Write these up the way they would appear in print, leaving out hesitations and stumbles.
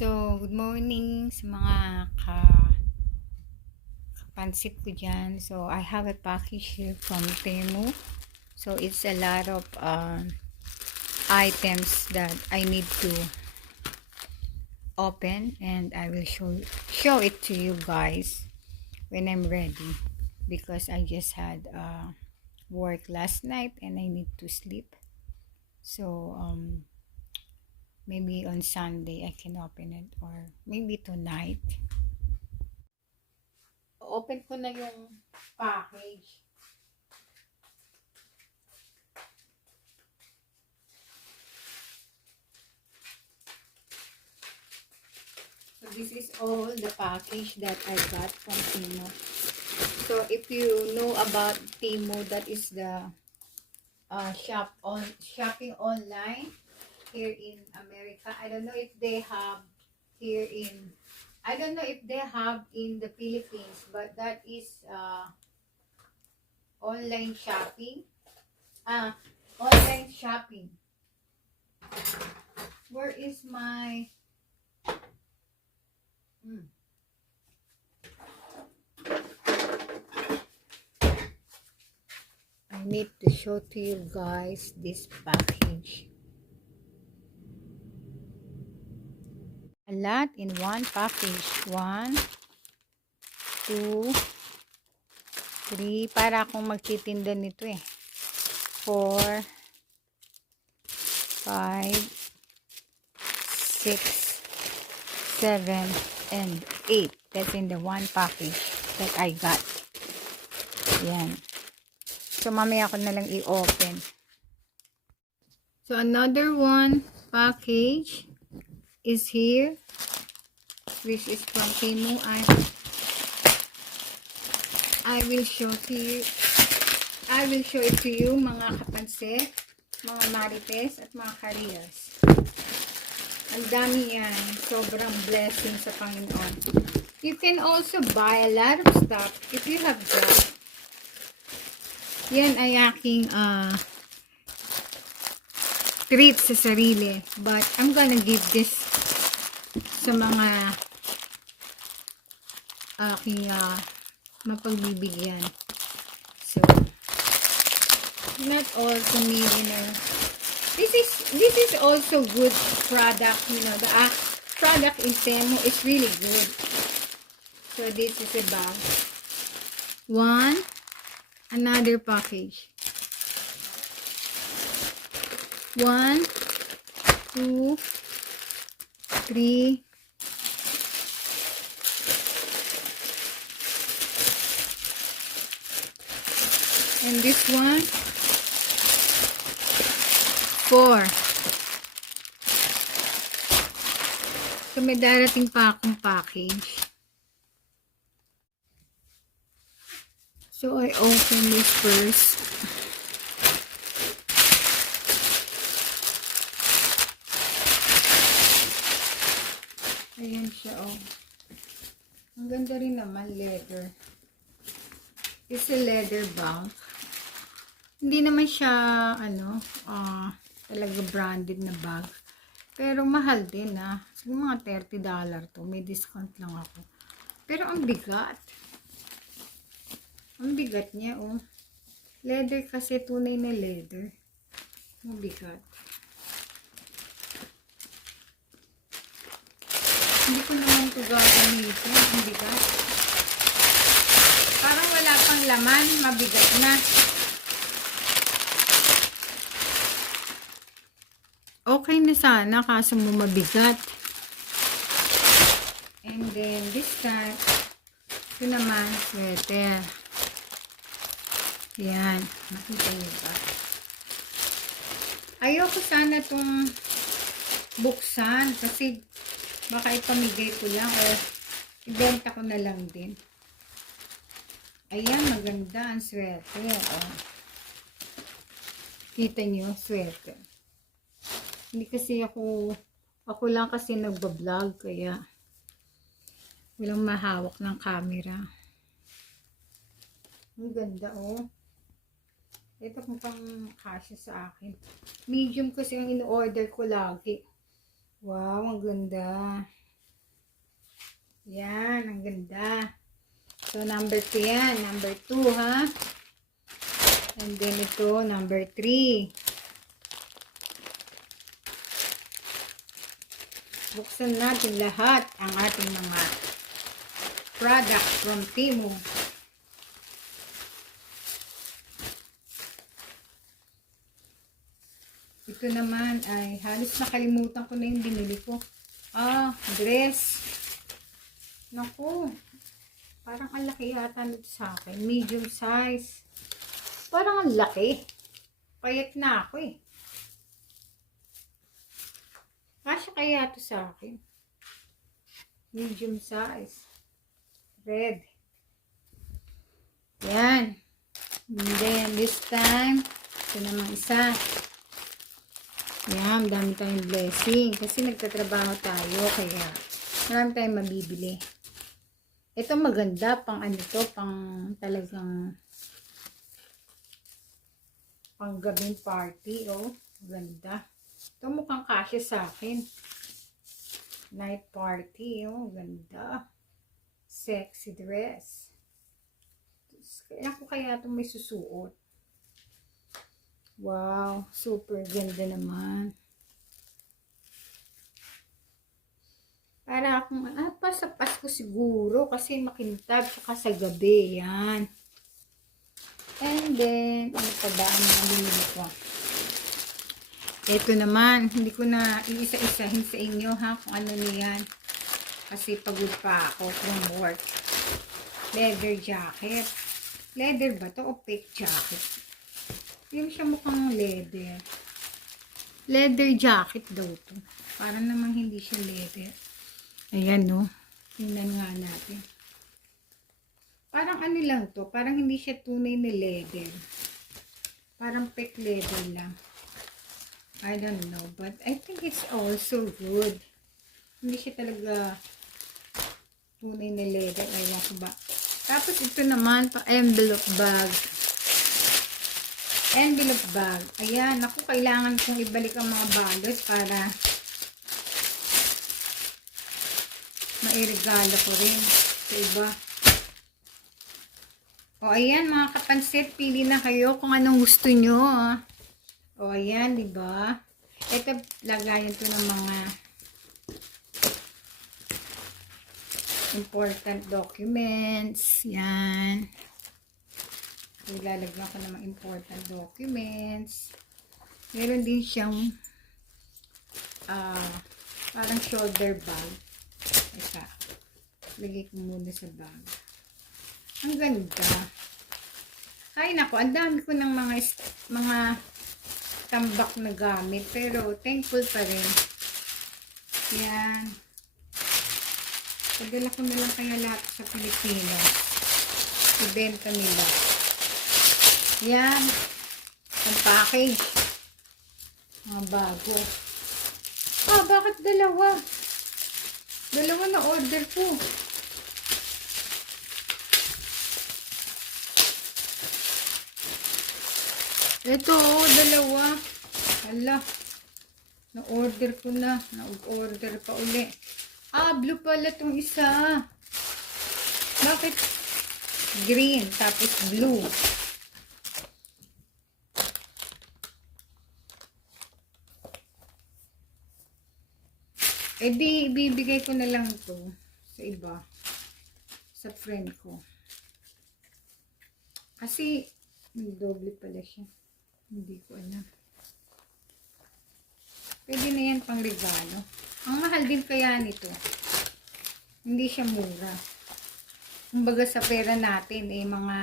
So, good morning sa mga kapansit ko dyan. So, I have a package here from Temu. So, it's a lot of items that I need to open, and I will show it to you guys when I'm ready, because I just had work last night and I need to sleep. So, maybe on Sunday I can open it, or maybe tonight. Open ko na yung package. So this is all the package that I got from Temu. So if you know about Temu, that is the shopping online here in America. I don't know if they have here in the Philippines, but that is online shopping. Online shopping. Where is my I need to show to you guys this package. A lot in one package. 1, 2, 3. Para akong magtitinda nito eh. 4, 5, 6, 7, and 8. That's in the one package that I got. Yan. So, mamaya ko na lang i-open. So, another one package is here. Which is from Temu. I will show it to you, mga kapansit, mga marites, at mga kariyas. Ang dami yan. Sobrang blessing sa Panginoon. You can also buy a lot of stuff if you have that. Yan ay aking treat sa sarili. But I'm gonna give this sa mga aking mapagbibigyan. So, not all comedian. This is also good product. You know, the product in Temu is really good. So, this is about another package. 1, 2, 3, and this one 4. So may darating pa akong package. So I open this first. Ayan siya, oh. Ang ganda rin naman, leather. It's a leather bag. Hindi naman siya, talaga branded na bag. Pero mahal din, ha. Siguro mga $30 to. May discount lang ako. Pero ang bigat. Ang bigat niya, oh. Leather kasi, tunay na leather. Ang bigat. Hindi ko naman ito gagamitin. Ang bigat. Parang wala pang laman. Mabigat na. Okay na sana, kaso mo mabigat. And then, this time, ito naman, sweater. Yan. Nakita niyo ba? Ayoko sana itong buksan, kasi baka ipamigay ko lang o ibenta ko na lang din. Ayan, maganda ang sweater. Oh. Kita niyo, sweater. Hindi kasi ako lang kasi nagbablog, kaya walang mahawak ng camera. Ang ganda, oh. Ito kung pang kasya sa akin. Medium kasi ang in-order ko lagi. Wow, ang ganda. Yan, ang ganda. So, number 2 yan. Number 2, ha? And then ito, number 3. Buksan natin lahat ang ating mga products from Temu. Ito naman ay halos nakalimutan ko na yung binili ko. Dress. Naku. Parang ang laki yata nito sa akin. Medium size. Parang ang laki. Payat na ako eh. Kasya kaya ito sa akin. Medium size. Red. Yan. And then this time, ito naman isa. Yan, dami tayong blessing. Kasi nagtatrabaho tayo, kaya marami tayong mabibili. Ito maganda, pang ano to, pang talagang pang gabing party, oh. Ganda. Ito mukhang kasya sa akin. Night party, oh. Ganda. Sexy dress. Kaya ko kaya ito may susuot. Wow, super ganda naman. Para akong, sa Pasko siguro kasi makintab saka sa gabi, yan. And then, ano pa ba ang mga binili ko? Ito naman, hindi ko na iisa-isahin sa inyo ha, kung ano niyan. Kasi pagod pa ako from work. Leather jacket. Leather ba to o fake jacket? Hindi siya mukhang leather. Leather jacket daw to. Parang namang hindi siya leather. Ayan, no. Tingnan nga natin. Parang ano lang to. Parang hindi siya tunay na leather. Parang fake leather lang. I don't know. But I think it's also good. Hindi siya talaga tunay na leather. Ayan ko ba. Tapos ito naman, envelope bag. Envelope bag. Ayan, ako kailangan kong ibalik ang mga balot para mairegalo ko rin sa iba. O, ayan mga kapansit, pili na kayo kung anong gusto nyo. O, ayan, diba? Ito, lagayan to ng mga important documents. Yan. Ilalagyan ko ng mga important documents. Meron din siyang parang shoulder bag. Ito. Lagay ko muna sa bag. Ang ganda. Ay nako, ang dami ko ng mga tambak na gamit. Pero thankful pa rin. Yan. Padala ko na lang kaya lahat sa Pilipinas. Ibenta nila. Yan. Ang package. Mga bago. Bakit dalawa? Dalawa na order ko. Ito, dalawa. Hala. Na-order ko na. Na-order pa uli. Blue pala tong isa. Bakit green tapos blue? Di, ibibigay ko na lang to sa iba. Sa friend ko. Kasi, doble pala siya. Hindi ko alam. Pwede na yan pang regalo. Ang mahal din kaya nito. Hindi siya mura. Kumbaga sa pera natin, mga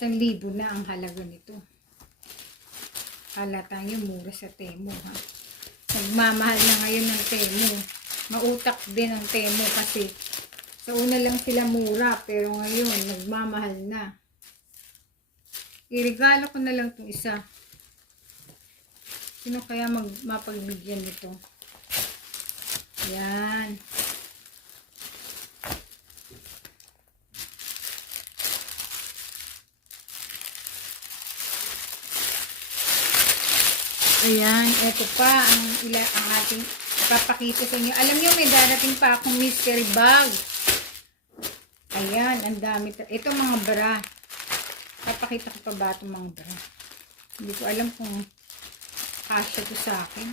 1,000 na ang halaga nito. Halata nyo, mura sa Temu, ha? Nagmamahal na ngayon ng Temu. Mautak din ang Temu kasi sa una lang sila mura, pero ngayon nagmamahal na. Iregalo ko na lang itong isa. Sino kaya mapagbigyan nito? Yan. Ayan, eto pa ang ating ipapakita sa inyo. Alam niyo, may darating pa akong mystery bag. Ayan, ang dami. Ito mga bra. Papakita ko pa ba itong mga bra? Hindi ko alam kung kasya to sa akin.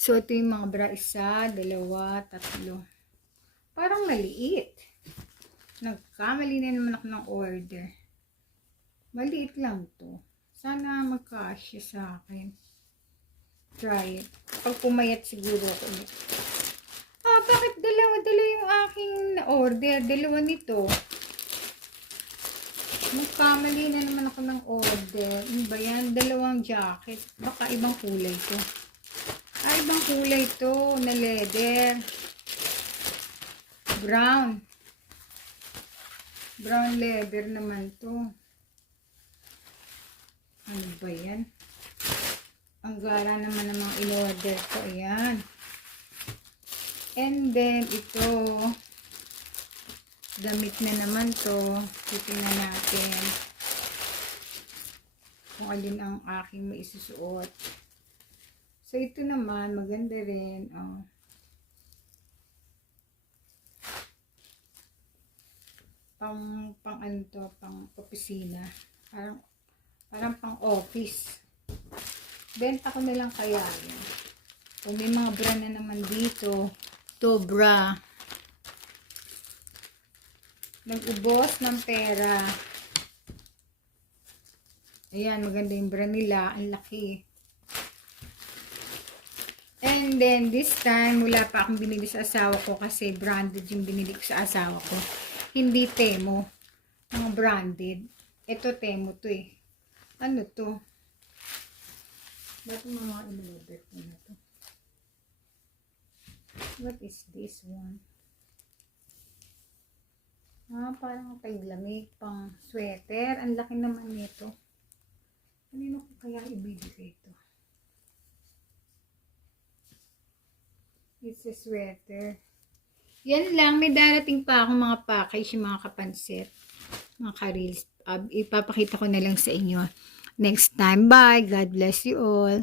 So, ito yung mga bra. 1, 2, 3. Parang maliit. Nagkamali na naman ako ng order. Maliit lang to. Sana magkasya sa akin. Try it. Pag pumayat siguro ako ulit. Bakit dalawa yung aking na-order? Dalawa nito. Nagkamali na naman ako ng order. Ano ba yan? Dalawang jacket. Baka ibang kulay to. Ibang kulay to na leather. Brown. Brown leather naman to. Ano ba yan? Ang gara naman ng mga in-order ko. Ayan. And then, ito. Damit na naman to. Titingnan natin kung alin ang aking maisusuot. So, ito naman, maganda rin. Pang ano to, pang opisina. Parang pang office. Benta ko na lang kaya yun. Kung may mga bra na naman dito. To bra. Nag-ubos ng pera. Ayan, maganda yung bra nila. Ang laki. And then, this time, wala pa akong binili sa asawa ko kasi branded yung binili ko sa asawa ko. Hindi Temo. Mga branded. Ito Temo to eh. Ano to? Ba't mga in-order ko na to? What is this one? Parang kay lamig pang sweater. Ang laki naman nito. Kanino ko kaya ibibigay ito? It's a sweater. Yan lang. May darating pa akong mga package, yung mga kapansit. Mga ka-reels. Ipapakita ko na lang sa inyo next time. Bye. God bless you all.